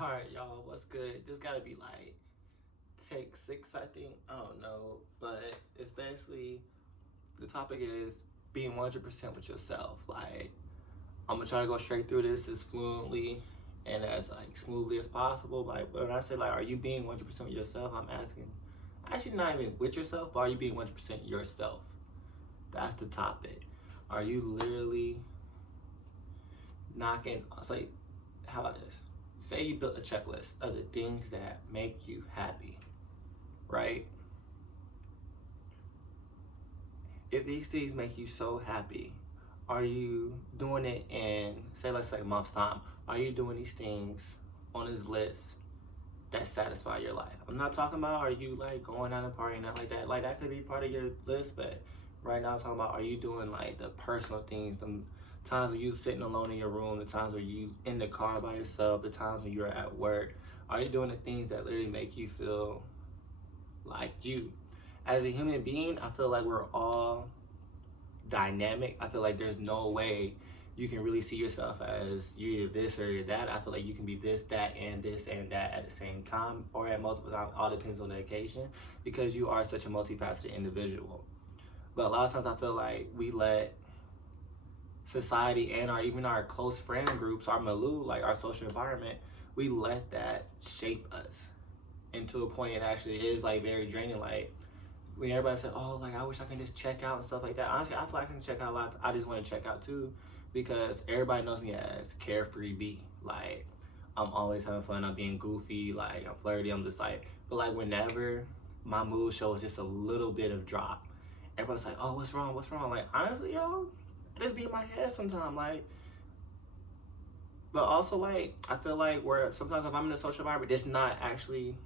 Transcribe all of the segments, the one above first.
Alright, y'all, what's good? This gotta be like take 6, I think. I don't know. But it's basically the topic is being 100% with yourself. Like, I'm gonna try to go straight through this as fluently and as like smoothly as possible. Like, but when I say like, are you being 100% with yourself? I'm asking, actually, not even with yourself, but are you being 100% yourself? That's the topic. Are you literally knocking? It's like, how about this? Say you built a checklist of the things that make you happy, right? If these things make you so happy, are you doing it in, say, let's say a month's time? Are you doing these things on this list that satisfy your life? I'm not talking about are you like going out and partying, not like that. Like that could be part of your list, but right now I'm talking about are you doing like the personal things, the times when you sitting alone in your room, the times where you in the car by yourself, the times when you're at work. Are you doing the things that literally make you feel like you? As a human being, I feel like we're all dynamic. I feel like there's no way you can really see yourself as you're this or you're that. I feel like you can be this, that, and this and that at the same time or at multiple times. All depends on the occasion because you are such a multifaceted individual. But a lot of times I feel like we let society and even our close friend groups, our milieu, like our social environment, we let that shape us. And to a point it actually is like very draining. Like when everybody said, oh, like I wish I can just check out and stuff like that. Honestly, I feel like I can check out a lot. I just want to check out too because everybody knows me as Carefree B. Like I'm always having fun. I'm being goofy. Like I'm flirty. I'm just like, but like whenever my mood shows just a little bit of drop, everybody's like, oh, what's wrong? What's wrong? Like honestly, yo, I just be in my head sometimes. Like, but also like I feel like where sometimes if I'm in a social environment, it's not actually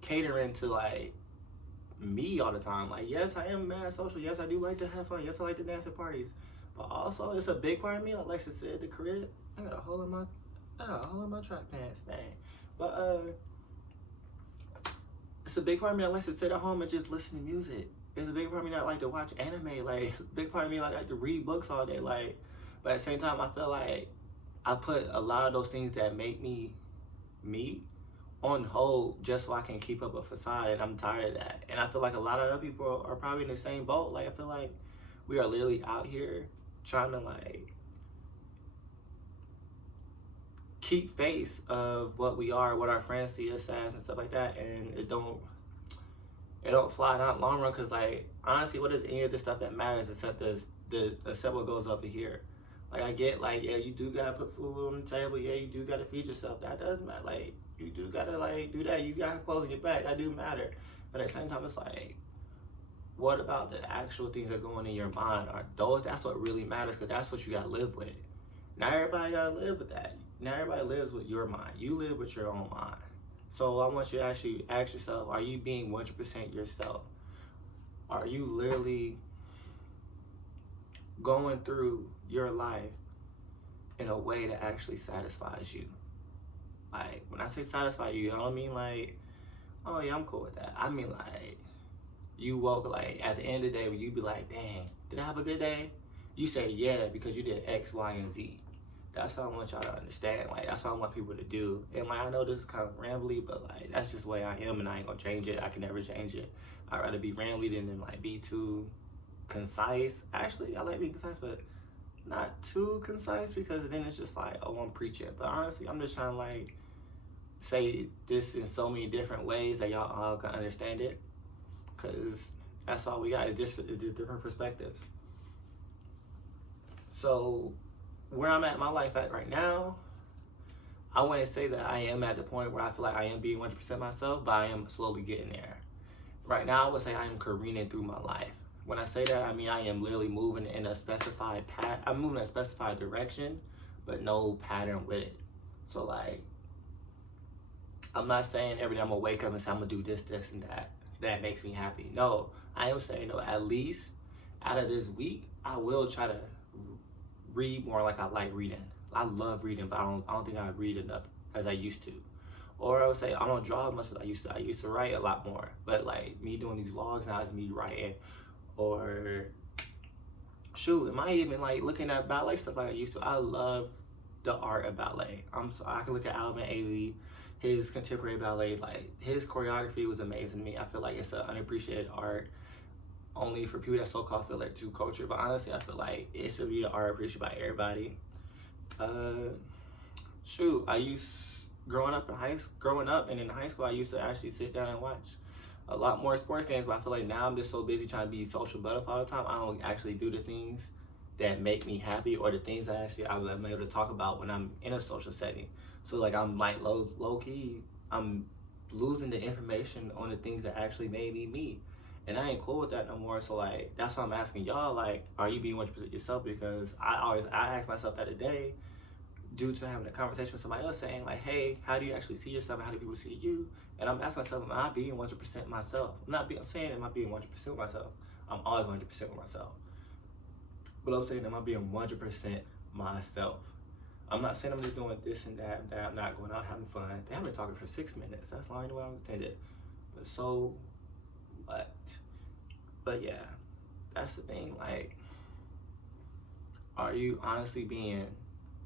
catering to like me all the time. Like, yes, I am mad social. Yes, I do like to have fun. Yes, I like to dance at parties. But also, it's a big part of me that likes to sit at the crib. I got a hole in my track pants, dang. But it's a big part of me that likes to sit at home and just listen to music. It's a big part of me that like to watch anime. Like, big part of me that like to read books all day. Like, but at the same time, I feel like I put a lot of those things that make me me on hold just so I can keep up a facade, and I'm tired of that. And I feel like a lot of other people are probably in the same boat. Like I feel like we are literally out here trying to like keep face of what we are, what our friends see us as, and stuff like that. And it don't fly not long run because like honestly, what is any of the stuff that matters except except what goes up to here? Like I get like yeah, you do gotta put food on the table. Yeah, you do gotta feed yourself. That does matter. Like you do gotta like do that. You gotta have clothes on your back. That do matter. But at the same time, it's like, what about the actual things that go on in your mind? Are those? That's what really matters because that's what you gotta live with. Not everybody gotta live with that. Not everybody lives with your mind. You live with your own mind. So I want you to actually ask yourself: are you being 100% yourself? Are you literally going through your life in a way that actually satisfies you? Like when I say satisfy you, I don't mean like, oh yeah, I'm cool with that. I mean like you woke like at the end of the day when you be like, dang, did I have a good day? You say yeah because you did X, Y, and Z. That's what I want y'all to understand. Like that's what I want people to do. And like I know this is kind of rambly, but like that's just the way I am, and I ain't gonna change it. I can never change it. I'd rather be rambly than like be too concise. Actually, I like being concise, but not too concise because then it's just like, oh, I'm preaching. But honestly, I'm just trying to like say this in so many different ways that y'all all can understand it. Cause that's all we got is just different perspectives. So where I'm at in my life at right now, I wouldn't say that I am at the point where I feel like I am being 100% myself, but I am slowly getting there. Right now, I would say I am careening through my life. When I say that, I mean I am literally moving in a specified path. I'm moving in a specified direction, but no pattern with it. So like, I'm not saying every day I'm gonna wake up and say I'm gonna do this, this, and that. That makes me happy. No, I am saying no. At least out of this week, I will try to read more like I like reading. I love reading, but I don't think I read enough as I used to. Or I would say I don't draw as much as I used to. I used to write a lot more, but like me doing these vlogs now is me writing. Or shoot, am I even like looking at ballet stuff like I used to? I love the art of ballet. I can look at Alvin Ailey, his contemporary ballet, like his choreography was amazing to me. I feel like it's an unappreciated art only for people that so-called feel like too cultured, but honestly, I feel like it should be an art appreciated by everybody. Uh, Shoot, I used growing up and in high school, I used to actually sit down and watch a lot more sports games. But I feel like now I'm just so busy trying to be social butterfly all the time. I don't actually do the things that make me happy or the things that actually I'm able to talk about when I'm in a social setting. So like I'm like low key, I'm losing the information on the things that actually made me me. And I ain't cool with that no more. So like that's why I'm asking y'all, like, are you being 100% yourself? Because I ask myself that today due to having a conversation with somebody else saying like, hey, how do you actually see yourself and how do people see you? And I'm asking myself, am I being 100% myself? I'm saying, am I being 100% myself? I'm always 100% with myself. But I'm saying, am I being 100% myself? I'm not saying I'm just doing this and that, I'm not going out having fun. They have been talking for 6 minutes. That's longer than what I was intended. But so what? But yeah, that's the thing. Like, are you honestly being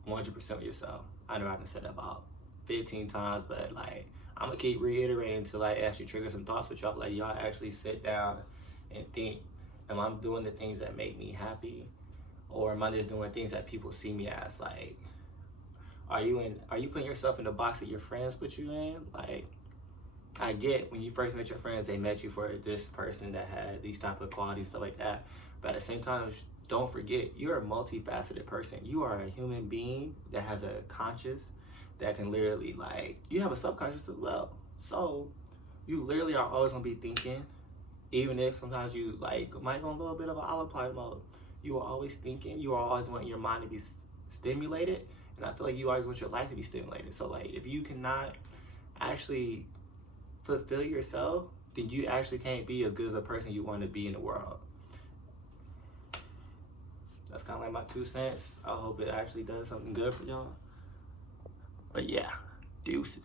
100% yourself? I know I done said that about 15 times, but like I'm gonna keep reiterating until I actually trigger some thoughts with y'all. Like y'all actually sit down and think, am I doing the things that make me happy, or am I just doing things that people see me as? Like, are you putting yourself in the box that your friends put you in? Like, I get when you first met your friends, they met you for this person that had these type of qualities, stuff like that. But at the same time, don't forget, you're a multifaceted person. You are a human being that has a conscious that can literally, like, you have a subconscious as well. So you literally are always gonna be thinking, even if sometimes you like might go a little bit of an autopilot mode. You are always thinking. You are always wanting your mind to be stimulated, and I feel like you always want your life to be stimulated. So like, if you cannot actually fulfill yourself, then you actually can't be as good as a person you want to be in the world. That's kind of like my 2 cents. I hope it actually does something good for y'all. But yeah, deuces.